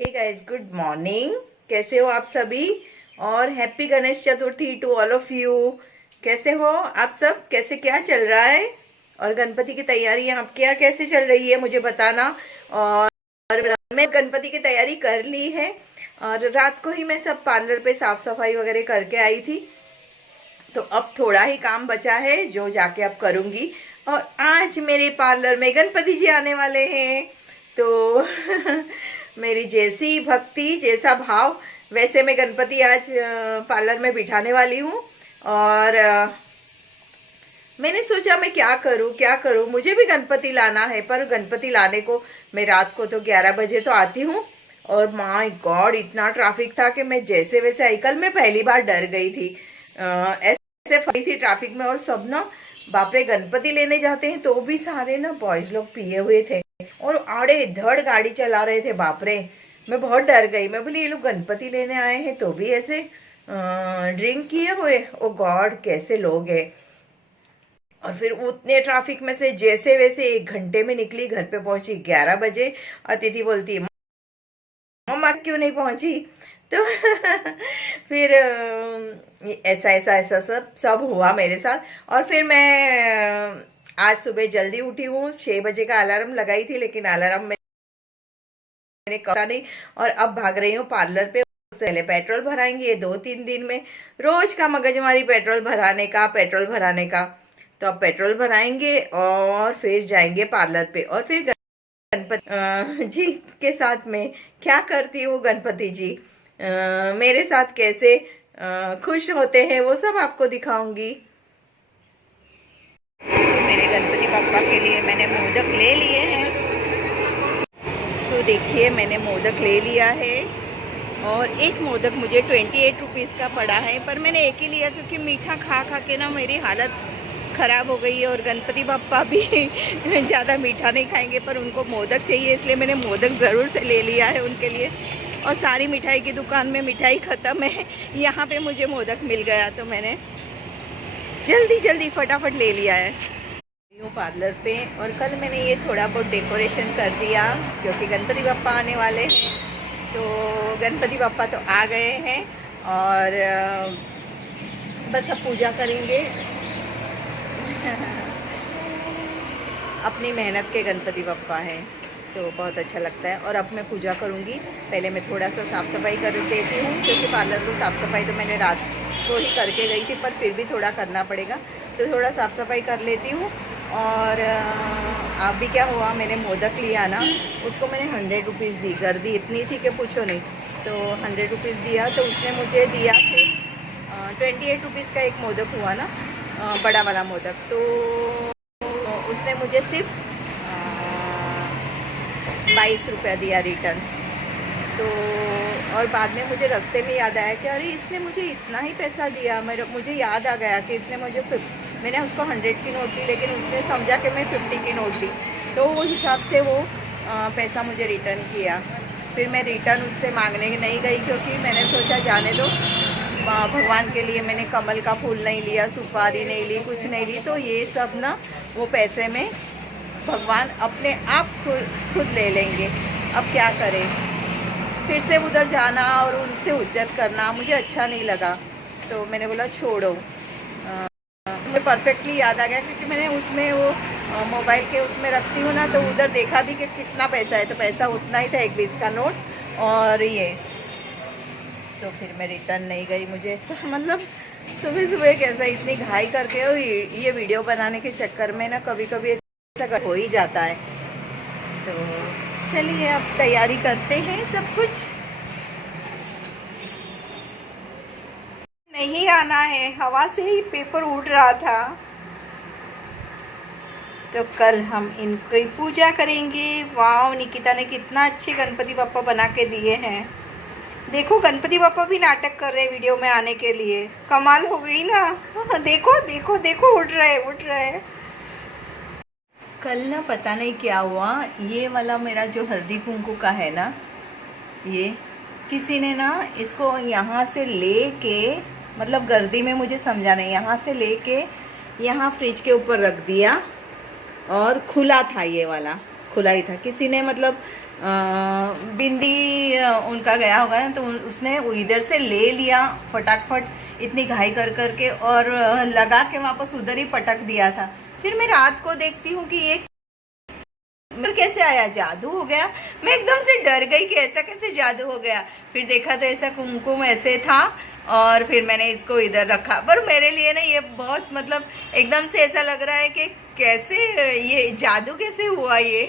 Hey guys, good morning. कैसे हो आप सभी? और happy Ganesh Chaturthi to all of you. कैसे हो आप सब? कैसे क्या चल रहा है? और गणपति की तैयारी आपके यहाँ कैसे चल रही है मुझे बताना। और मैं गणपति की तैयारी कर ली है और रात को ही मैं सब पार्लर पे साफ सफाई वगैरह करके आई थी। तो अब थोड़ा ही काम बचा है जो जाके अब करूँगी। और आज मेरे पार्लर में गणपति जी आने वाले हैं तो मेरी जैसी भक्ति जैसा भाव वैसे मैं गणपति आज पार्लर में बिठाने वाली हूँ। और मैंने सोचा मैं क्या करूँ, मुझे भी गणपति लाना है। पर गणपति लाने को मैं रात को तो 11 बजे तो आती हूँ और माय गॉड इतना ट्रैफिक था कि मैं जैसे वैसे आई। कल मैं पहली बार डर गई थी, ऐसे फंसी थी ट्रैफिक में। और सब ना बाप रे, गणपति लेने जाते हैं तो भी सारे ना बॉयज लोग पिए हुए थे और आड़े धड़ गाड़ी चला रहे थे। बाप रे, मैं बहुत डर गई। मैं बोली ये लोग गणपति लेने आए हैं तो भी ऐसे ड्रिंक किए हुए। ओ गॉड, कैसे लोग हैं। और फिर उतने ट्रैफिक में से जैसे वैसे 1 घंटे में निकली, घर पे पहुंची 11 बजे। अतिथि बोलती है मम्मा क्यों नहीं पहुंची? तो फिर ऐसा ऐसा ऐसा सब सब हुआ मेरे साथ। और फिर मैं आज सुबह जल्दी उठी हूँ। 6 बजे का अलार्म लगाई थी लेकिन अलार्म मैंने कहा नहीं। और अब भाग रही हूँ पार्लर पे। पहले पेट्रोल भराएंगे 2-3 दिन में। रोज का मगजमारी पेट्रोल भराने का। तो अब पेट्रोल भराएंगे और फिर जाएंगे पार्लर पे। और फिर गणपति जी के साथ में क्या करती हूँ, गणपति जी मेरे साथ कैसे खुश होते हैं वो सब आपको दिखाऊंगी। तो मेरे गणपति पापा के लिए मैंने मोदक ले लिए हैं। तो देखिए मैंने मोदक ले लिया है और एक मोदक मुझे 28 रुपीज़ का पड़ा है। पर मैंने एक ही लिया क्योंकि मीठा खा खा के ना मेरी हालत ख़राब हो गई है। और गणपति बापा भी ज़्यादा मीठा नहीं खाएंगे पर उनको मोदक चाहिए, इसलिए मैंने मोदक ज़रूर से ले लिया है उनके लिए। और सारी मिठाई की दुकान में मिठाई ख़त्म है, यहाँ पे मुझे मोदक मिल गया तो मैंने जल्दी फटाफट ले लिया है। यूँ पार्लर पे। और कल मैंने ये थोड़ा बहुत डेकोरेशन कर दिया क्योंकि गणपति बापा आने वाले हैं। तो गणपति बापा तो आ गए हैं और बस अब पूजा करेंगे। अपनी मेहनत के गणपति बापा हैं तो बहुत अच्छा लगता है। और अब मैं पूजा करूंगी। पहले मैं थोड़ा सा साफ़ सफाई कर देती हूँ क्योंकि पार्लर को साफ़ सफाई तो मैंने रात को ही करके गई थी पर फिर भी थोड़ा करना पड़ेगा। तो थोड़ा साफ़ सफाई कर लेती हूँ। और आप भी क्या हुआ, मैंने मोदक लिया ना, उसको मैंने 100 रुपीज़ दी। गर्दी इतनी थी कि पूछो नहीं। तो 100 रुपीज़ दिया तो उसने मुझे दिया फिर 28 रुपीज़ का एक मोदक हुआ ना, बड़ा वाला मोदक। तो उसने मुझे सिर्फ 22 रुपया दिया रिटर्न। तो और बाद में मुझे रास्ते में याद आया कि अरे इसने मुझे इतना ही पैसा दिया। मुझे याद आ गया कि इसने मुझे मैंने उसको 100 की नोट दी लेकिन उसने समझा कि मैं 50 की नोट दी। तो वो हिसाब से वो पैसा मुझे रिटर्न किया। फिर मैं रिटर्न उससे मांगने नहीं गई क्योंकि मैंने सोचा जाने दो, भगवान के लिए मैंने कमल का फूल नहीं लिया, सुपारी नहीं ली, कुछ नहीं ली। तो ये सब ना वो पैसे में भगवान अपने आप खुद ले लेंगे। अब क्या करें, फिर से उधर जाना और उनसे उज्जत करना मुझे अच्छा नहीं लगा। तो मैंने बोला छोड़ो। मुझे परफेक्टली याद आ गया क्योंकि मैंने उसमें वो मोबाइल के उसमें रखती हूँ ना, तो उधर देखा भी कि कितना पैसा है। तो पैसा उतना ही था, 1 20 का नोट। और ये तो फिर मैं रिटर्न नहीं गई। मुझे ऐसा मतलब सुबह सुबह कैसा इतनी घाई करके ये वीडियो बनाने के चक्कर में ना कभी कभी ऐसा हो ही जाता है। तो चलिए अब तैयारी करते हैं सब कुछ। नहीं आना है, हवा से ही पेपर उड़ रहा था। तो कल हम इनकी पूजा करेंगे। वाह, निकिता ने कितना अच्छे गणपति बापा बना के दिए हैं। देखो गणपति बापा भी नाटक कर रहे हैं वीडियो में आने के लिए। कमाल हो गई ना। देखो देखो देखो, उड़ रहे। कल ना पता नहीं क्या हुआ, ये वाला मेरा जो हल्दी कुंकू का है ना, ये किसी ने ना इसको यहाँ से ले के, मतलब गर्दी में मुझे समझा नहीं, यहाँ से ले के यहाँ फ्रिज के ऊपर रख दिया। और खुला था, ये वाला खुला ही था। किसी ने मतलब बिंदी उनका गया होगा ना, तो उसने इधर से ले लिया फटाफट इतनी घाई कर करके, और लगा के वापस उधर ही पटक दिया था। फिर मैं रात को देखती हूँ कि ये कैसे आया, जादू हो गया। मैं एकदम से डर गई कि ऐसा कैसे जादू हो गया। फिर देखा तो ऐसा कुमकुम ऐसे था, और फिर मैंने इसको इधर रखा। पर मेरे लिए ना ये बहुत मतलब एकदम से ऐसा लग रहा है कि कैसे ये जादू कैसे हुआ ये।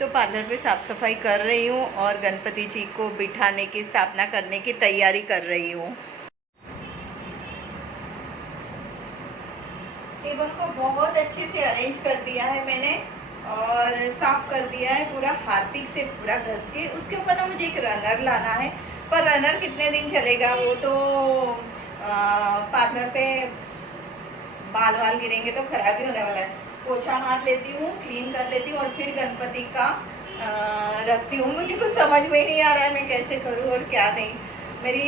तो पार्लर पे साफ सफाई कर रही हूँ और गणपति जी को बिठाने की, स्थापना करने की तैयारी कर रही हूँ। टेबल को बहुत अच्छे से अरेंज कर दिया है मैंने, और साफ कर दिया है पूरा, हार्पिक से पूरा घस के। उसके ऊपर ना मुझे एक रनर लाना है, पर रनर कितने दिन चलेगा, वो तो पार्लर पे बाल वाल गिरेंगे तो खराब ही होने वाला है। पोछा मार लेती हूँ, क्लीन कर लेती हूँ, और फिर गणपति का रखती हूँ। मुझे कुछ समझ में ही नहीं आ रहा है मैं कैसे करूँ और क्या नहीं, मेरी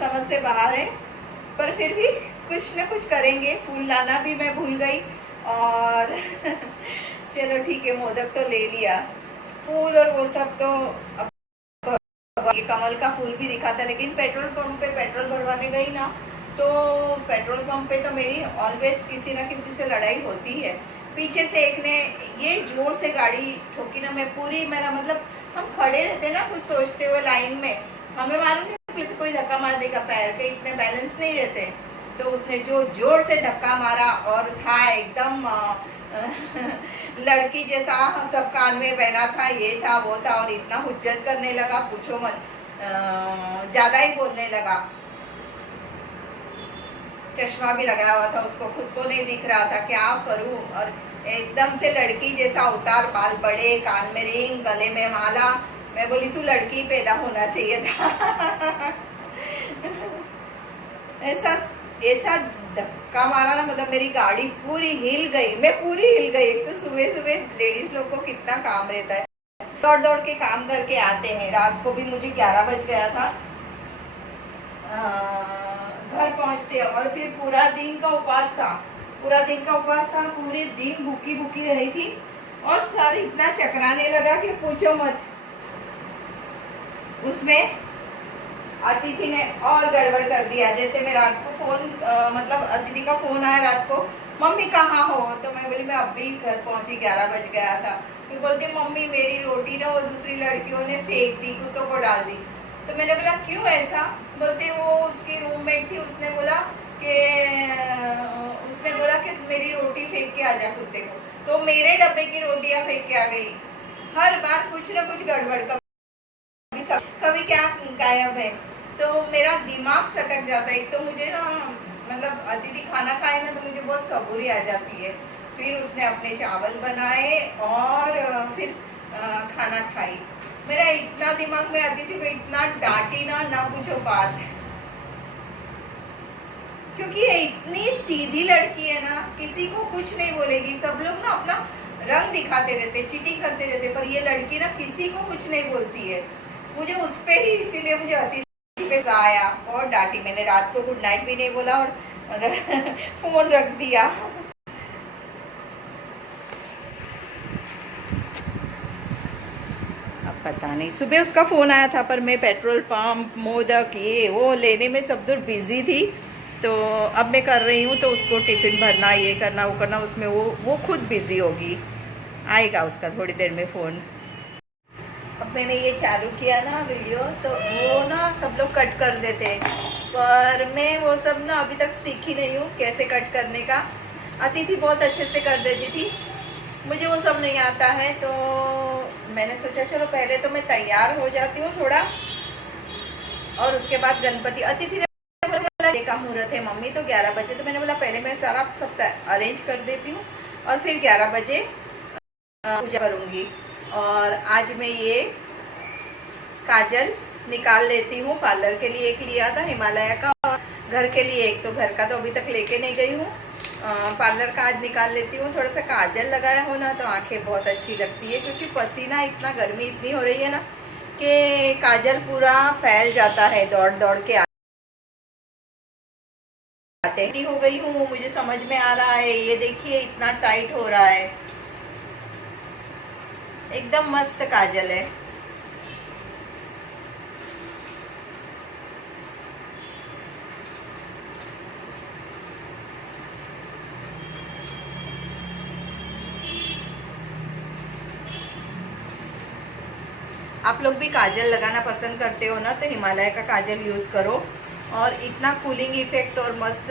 समझ से बाहर है। पर फिर भी कुछ ना कुछ करेंगे। फूल लाना भी मैं भूल गई, और चलो ठीक है, मोदक तो ले लिया, फूल और वो सब तो ये कमल का फूल भी दिखा था। लेकिन पेट्रोल पंप पे पेट्रोल भरवाने गई ना, तो पेट्रोल पंप पे तो मेरी ऑलवेज किसी ना किसी से लड़ाई होती है। पीछे से एक ने ये जोर से गाड़ी ठोकी ना, मैं पूरी, मेरा मतलब हम खड़े रहते ना कुछ सोचते हुए लाइन में, हमें मालूम नहीं किसी कोई धक्का मार देगा, पैर के इतने बैलेंस नहीं रहते। तो उसने जो जोर से धक्का मारा, और था एकदम लड़की जैसा, सब कान में पहना था, ये था वो था, और इतना हुज्जत करने लगा पूछो मत, ज्यादा ही बोलने लगा। चश्मा भी लगाया हुआ था, उसको खुद को नहीं दिख रहा था, क्या करूं। और एकदम से लड़की जैसा उतार, बाल बड़े, कान में रिंग, गले में माला। मैं बोली तू लड़की पैदा होना चाहिए था। ऐसा ऐसा धक्का मारा ना, मतलब मेरी गाड़ी पूरी हिल गई, मैं पूरी हिल गई। एक तो सुबह सुबह लेडीज लोग को कितना काम रहता है, दौड़ दौड़ के काम करके आते हैं। रात को भी मुझे 11 बज गया था घर पहुंचते, और फिर पूरा दिन का उपवास था, पूरे दिन भूखी भूखी रही थी, और सर इतना चकराने लगा कि पूछो मत। उसमें अतिथि ने और गड़बड़ कर दिया। जैसे मैं रात को फोन मतलब अतिथि का फोन आया रात को, मम्मी कहाँ हो, तो मैं बोली मैं अभी घर पहुंची, 11 बज गया था। फिर बोलती मम्मी मेरी रोटी ना वो दूसरी लड़कियों ने फेंक दी, कुत्तों को डाल दी। तो मैंने बोला क्यों ऐसा, बोलते वो उसकी रूममेट थी, उसने बोला कि मेरी रोटी फेंक के आ जा कुत्ते को। तो मेरे डब्बे की रोटियां फेंक के आ गई। हर बार कुछ ना कुछ गड़बड़, कभी क्या गायब है, तो मेरा दिमाग सटक जाता है। एक तो मुझे ना मतलब अतिथि खाना खाए ना तो मुझे बहुत सबूरी आ जाती है। फिर उसने अपने चावल बनाए और फिर खाना खाई। मेरा इतना दिमाग में अतिथि को इतना डांटी ना पूछो बात, क्योंकि ये इतनी सीधी लड़की है ना, किसी को कुछ नहीं बोलेगी। सब लोग ना अपना रंग दिखाते रहते, चीटिंग करते रहते, पर ये लड़की ना किसी को कुछ नहीं बोलती है। मुझे उस पे ही, इसीलिए मुझे अतिथि पे आया और डांटी। मैंने रात को गुड नाइट भी नहीं बोला और फोन रख दिया। अब पता नहीं, सुबह उसका फोन आया था, पर मैं पेट्रोल पंप, मोदक, ये वो लेने में सब दूर बिजी थी। तो अब मैं कर रही हूँ, तो उसको टिफिन भरना, ये करना वो करना, उसमें वो खुद बिजी होगी। आएगा उसका थोड़ी देर में फ़ोन। अब मैंने ये चालू किया ना वीडियो, तो वो ना सब लोग कट कर देते हैं, पर मैं वो सब ना अभी तक सीखी नहीं हूँ कैसे कट करने का। अतिथि बहुत अच्छे से कर देती थी, मुझे वो सब नहीं आता है। तो मैंने सोचा चलो पहले तो मैं तैयार हो जाती हूँ थोड़ा, और उसके बाद गणपति। अतिथि ने बोला का मुहूर्त है मम्मी, तो 11 बजे। तो मैंने बोला पहले मैं सारा सब अरेंज कर देती हूँ और फिर 11 बजे पूजा करूँगी। और आज मैं ये काजल निकाल लेती हूँ। पार्लर के लिए एक लिया था हिमालय का, और घर के लिए एक। तो घर का तो अभी तक लेके नहीं गई हूँ, पार्लर का आज निकाल लेती हूँ। थोड़ा सा काजल लगाया हो ना तो आंखें बहुत अच्छी लगती है, क्योंकि पसीना इतना, गर्मी इतनी हो रही है ना कि काजल पूरा फैल जाता है दौड़ दौड़ के आते। हो गई हूँ, मुझे समझ में आ रहा है। ये देखिए इतना टाइट हो रहा है। एकदम मस्त काजल है। आप लोग भी काजल लगाना पसंद करते हो ना, तो हिमालय का काजल यूज़ करो। और इतना कूलिंग इफेक्ट और मस्त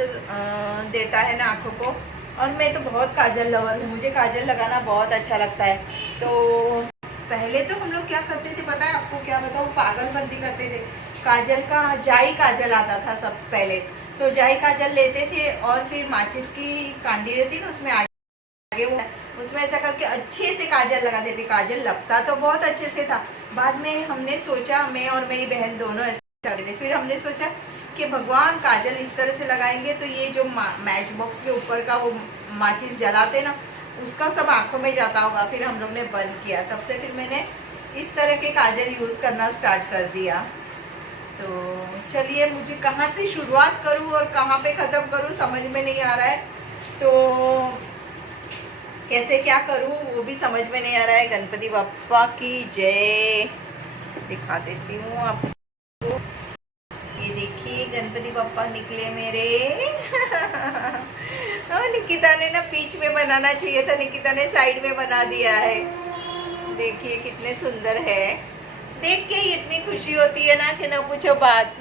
देता है ना आँखों को। और मैं तो बहुत काजल लवर हूँ, मुझे काजल लगाना बहुत अच्छा लगता है। तो पहले तो हम लोग क्या करते थे पता है आपको, क्या बताऊँ, पागलबंदी करते थे। काजल का जाई काजल आता था सब पहले, तो जाई काजल लेते थे और फिर माचिस की कांडी रहती ना, उसमें आगे वो उसमें ऐसा करके अच्छे से काजल लगा देते। काजल लगता तो बहुत अच्छे से था। बाद में हमने सोचा, मैं और मेरी बहन दोनों ऐसे करते थे, फिर हमने सोचा कि भगवान काजल इस तरह से लगाएंगे तो ये जो मैच बॉक्स के ऊपर का वो माचिस जलाते ना, उसका सब आंखों में जाता होगा। फिर हम लोग ने बंद किया, तब से फिर मैंने इस तरह के काजल यूज़ करना स्टार्ट कर दिया। तो चलिए, मुझे कहाँ से शुरुआत करूँ और कहाँ पे ख़त्म करूँ समझ में नहीं आ रहा है, तो कैसे क्या करूँ वो भी समझ में नहीं आ रहा है। गणपति बप्पा की जय। दिखा देती हूँ आपको, ये देखिए गणपति बप्पा निकले मेरे। निकिता ने ना बीच में बनाना चाहिए था, निकिता ने साइड में बना दिया है। देखिए कितने सुंदर है, देख के ही इतनी खुशी होती है ना कि ना पूछो बात।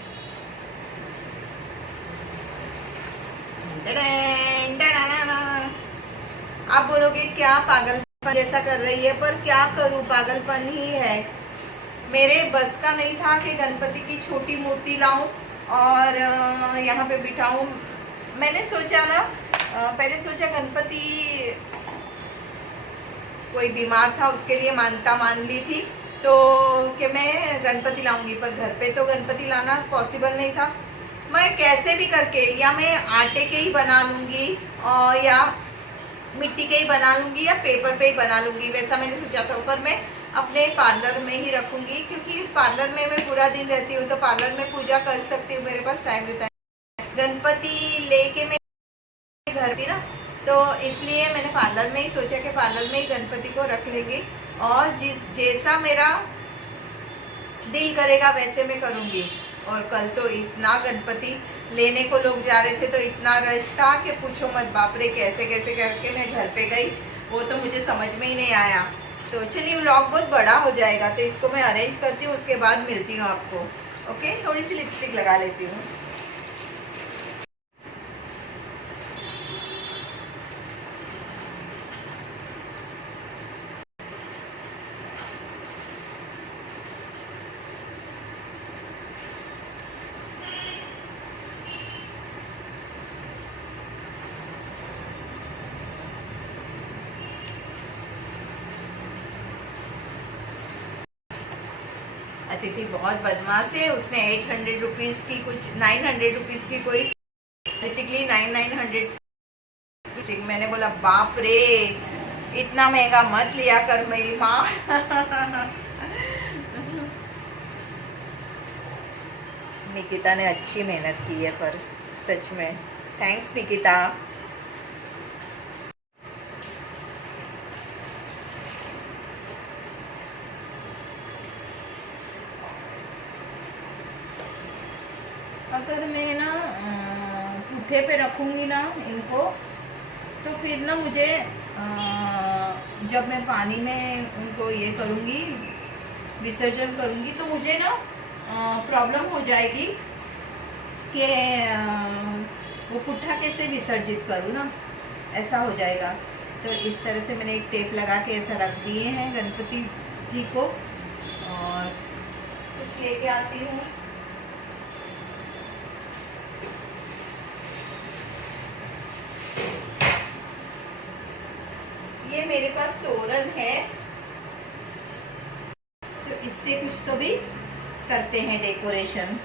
आप बोलोगे क्या पागलपन जैसा कर रही है, पर क्या करूं, पागलपन ही है। मेरे बस का नहीं था कि गणपति की छोटी मूर्ति लाऊं और यहाँ पे बिठाऊं। मैंने सोचा ना, पहले सोचा गणपति कोई बीमार था उसके लिए मानता मान ली थी, तो कि मैं गणपति लाऊंगी, पर घर पे तो गणपति लाना पॉसिबल नहीं था। मैं कैसे भी करके, या मैं आटे के ही बना लूँगी और या मिट्टी के ही बना लूँगी या पेपर पे ही बना लूँगी, वैसा मैंने सोचा था। पर मैं अपने पार्लर में ही रखूँगी, क्योंकि पार्लर में मैं पूरा दिन रहती हूँ, तो पार्लर में पूजा कर सकती हूँ, मेरे पास टाइम रहता है। गणपति लेके मैं घर थी ना, तो इसलिए मैंने पार्लर में ही सोचा कि पार्लर में ही गणपति को रख लेंगे, और जैसा मेरा दिल करेगा वैसे मैं करूँगी। और कल तो इतना गणपति लेने को लोग जा रहे थे, तो इतना रश था कि पूछो मत, बाप रे, कैसे कैसे करके मैं घर पे गई वो तो मुझे समझ में ही नहीं आया। तो चलिए, व्लॉग बहुत बड़ा हो जाएगा, तो इसको मैं अरेंज करती हूँ, उसके बाद मिलती हूँ आपको। ओके, थोड़ी सी लिपस्टिक लगा लेती हूँ। अतिथि बहुत बदमाश है, उसने 800 रुपीज़ की, कुछ 900 रुपीज़ की, कोई बेसिकली 900। मैंने बोला बाप रे, इतना महंगा मत लिया कर मेरी माँ। निकिता ने अच्छी मेहनत की है, पर सच में थैंक्स निकिता। अगर मैं ना पुट्ठे पे रखूँगी ना इनको, तो फिर ना मुझे जब मैं पानी में उनको ये करूँगी, विसर्जन करूँगी, तो मुझे ना प्रॉब्लम हो जाएगी कि वो पुट्ठा कैसे विसर्जित करूँ ना, ऐसा हो जाएगा। तो इस तरह से मैंने एक टेप लगा के ऐसा रख दिए हैं गणपति जी को, और कुछ लेके आती हूँ। ये मेरे पास तोरण है, तो इससे कुछ तो भी करते हैं डेकोरेशन,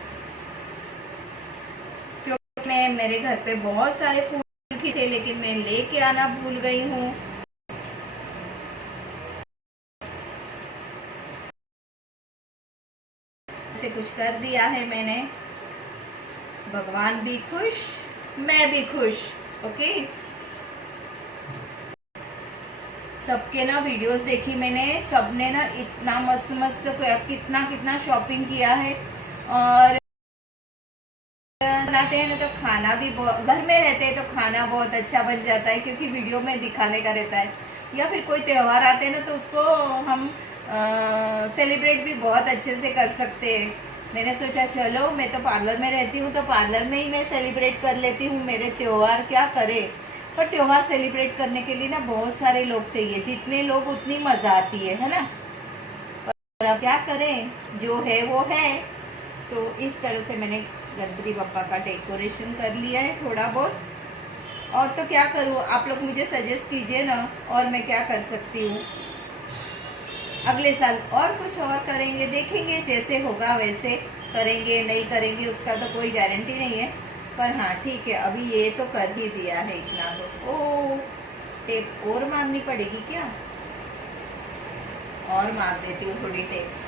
क्योंकि मैं मेरे घर पे बहुत सारे फूल भी थे, लेकिन मैं लेके आना भूल गई हूँ। से कुछ कर दिया है मैंने, भगवान भी खुश, मैं भी खुश। ओके, सबके ना वीडियोस देखी मैंने, सबने ना इतना मस्त मस्त कितना कितना शॉपिंग किया है। और बनाते हैं ना तो खाना भी बहुत, घर में रहते हैं तो खाना बहुत अच्छा बन जाता है, क्योंकि वीडियो में दिखाने का रहता है। या फिर कोई त्यौहार आते हैं ना तो उसको हम सेलिब्रेट भी बहुत अच्छे से कर सकते हैं। मैंने सोचा चलो मैं तो पार्लर में रहती हूँ तो पार्लर में ही मैं सेलिब्रेट कर लेती हूँ मेरे त्यौहार, क्या करे। पर त्यौहार सेलिब्रेट करने के लिए ना बहुत सारे लोग चाहिए, जितने लोग उतनी मज़ा आती है ना। पर अब क्या करें, जो है वो है। तो इस तरह से मैंने गणपति बप्पा का डेकोरेशन कर लिया है थोड़ा बहुत। और तो क्या करूँ, आप लोग मुझे सजेस्ट कीजिए ना, और मैं क्या कर सकती हूँ। अगले साल और कुछ और करेंगे, देखेंगे जैसे होगा वैसे करेंगे, नहीं करेंगे उसका तो कोई गारंटी नहीं है। पर हाँ ठीक है, अभी ये तो कर ही दिया है इतना तो। ओ टेप और मारनी पड़ेगी क्या, और मार देती हूँ थोड़ी टेप।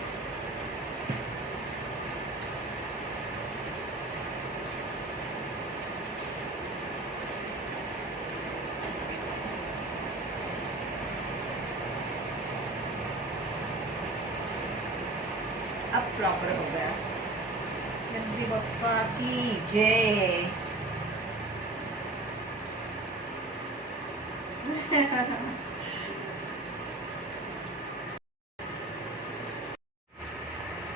अब प्रॉपर हो गया। गणपति बप्पा की जय।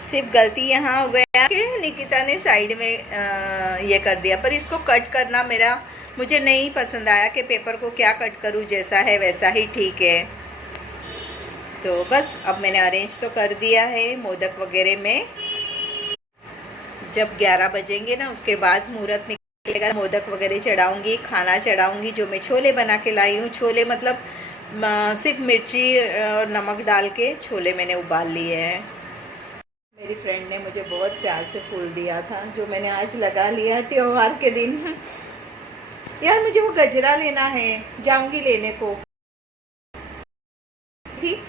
सिर्फ गलती यहाँ हो गया कि निकिता ने साइड में ये कर दिया, पर इसको कट करना मुझे नहीं पसंद आया कि पेपर को क्या कट करूँ, जैसा है वैसा ही ठीक है। तो बस अब मैंने अरेंज तो कर दिया है मोदक वगैरह में। जब 11 बजेंगे ना उसके बाद मुहूर्त निकलेगा, मोदक वगैरह चढ़ाऊंगी, खाना चढ़ाऊंगी। जो मैं छोले बना के लाई हूँ, छोले मतलब सिर्फ मिर्ची और नमक डाल के छोले मैंने उबाल लिए हैं। मेरी फ्रेंड ने मुझे बहुत प्यार से फूल दिया था, जो मैंने आज लगा लिया त्योहार के दिन। यार मुझे वो गजरा लेना है, जाऊंगी लेने को, ठीक,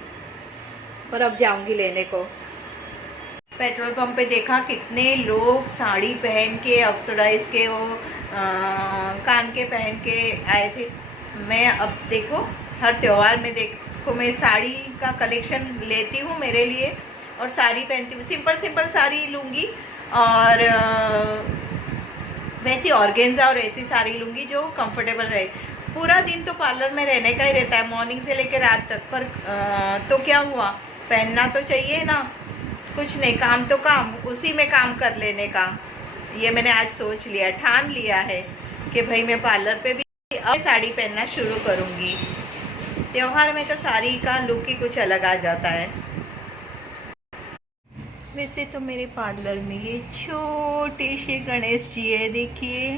पर अब जाऊंगी लेने को। पेट्रोल पंप पे देखा कितने लोग साड़ी पहन के, ऑक्सीडाइज के वो कान के पहन के आए थे। मैं अब देखो हर त्यौहार में देखो मैं साड़ी का कलेक्शन लेती हूँ मेरे लिए, और साड़ी पहनती हूँ। सिंपल सिंपल साड़ी लूँगी, और वैसी ऑर्गेन्जा और ऐसी साड़ी लूँगी जो कंफर्टेबल रहे। पूरा दिन तो पार्लर में रहने का ही रहता है, मॉर्निंग से लेकर रात तक। पर तो क्या हुआ, पहनना तो चाहिए ना, कुछ नहीं, काम तो काम, उसी में काम कर लेने का। ये मैंने आज सोच लिया, ठान लिया है कि भाई मैं पार्लर पे भी अब साड़ी पहनना शुरू करूँगी। त्योहार में तो साड़ी का लुक ही कुछ अलग आ जाता है। वैसे तो मेरे पार्लर में ये छोटे से गणेश जी है, देखिए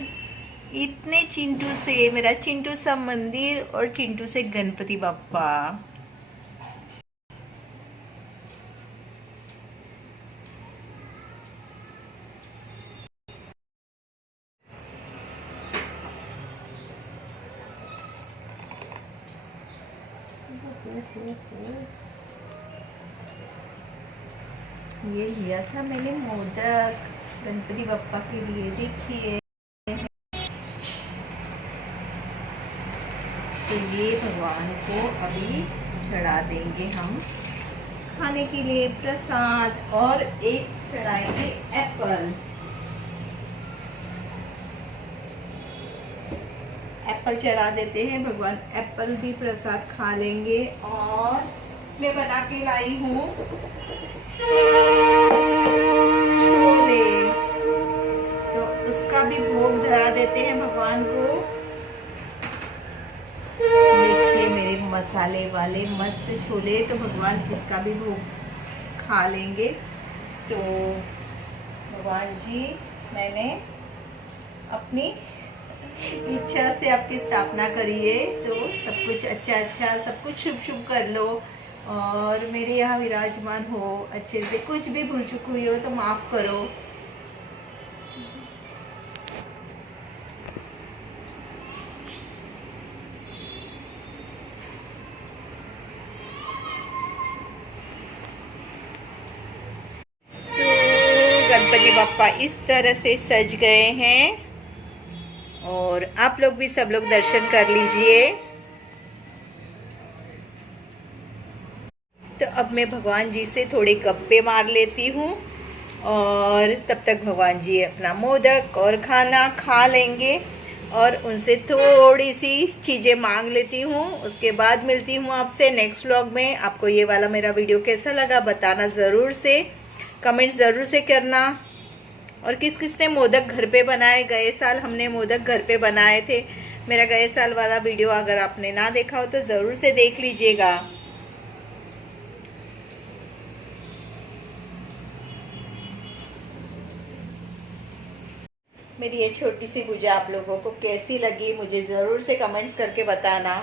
इतने चिंटू से, मेरा चिंटू सा मंदिर और चिंटू से गणपति बप्पा। ये लिया था मैंने मोदक गणपति बप्पा के लिए, देखिए। तो ये भगवान को अभी चढ़ा देंगे हम खाने के लिए प्रसाद, और एक चढ़ाएंगे एप्पल। एप्पल चढ़ा देते हैं, भगवान एप्पल भी प्रसाद खा लेंगे। और मैं बना के लाई हूँ छोले, तो उसका भी भोग धरा देते हैं भगवान को। देखिए मेरे मसाले वाले मस्त छोले, तो भगवान इसका भी भोग खा लेंगे। तो भगवान जी, मैंने अपनी इच्छा से आपकी स्थापना करी है, तो सब कुछ अच्छा अच्छा, सब कुछ शुभ शुभ कर लो, और मेरे यहाँ विराजमान हो अच्छे से। कुछ भी भूल चूक हुई हो तो माफ़ करो। तो गणपति बप्पा इस तरह से सज गए हैं, और आप लोग भी सब लोग दर्शन कर लीजिए। तो अब मैं भगवान जी से थोड़े गप्पे मार लेती हूँ और तब तक भगवान जी अपना मोदक और खाना खा लेंगे और उनसे थोड़ी सी चीज़ें मांग लेती हूँ। उसके बाद मिलती हूँ आपसे नेक्स्ट व्लॉग में। आपको ये वाला मेरा वीडियो कैसा लगा बताना ज़रूर से, कमेंट ज़रूर से करना। और किस किस ने मोदक घर पे बनाए, गए साल हमने मोदक घर पे बनाए थे। मेरा गए साल वाला वीडियो अगर आपने ना देखा हो तो ज़रूर से देख लीजिएगा। मेरी ये छोटी सी पूजा आप लोगों को कैसी लगी मुझे ज़रूर से कमेंट्स करके बताना।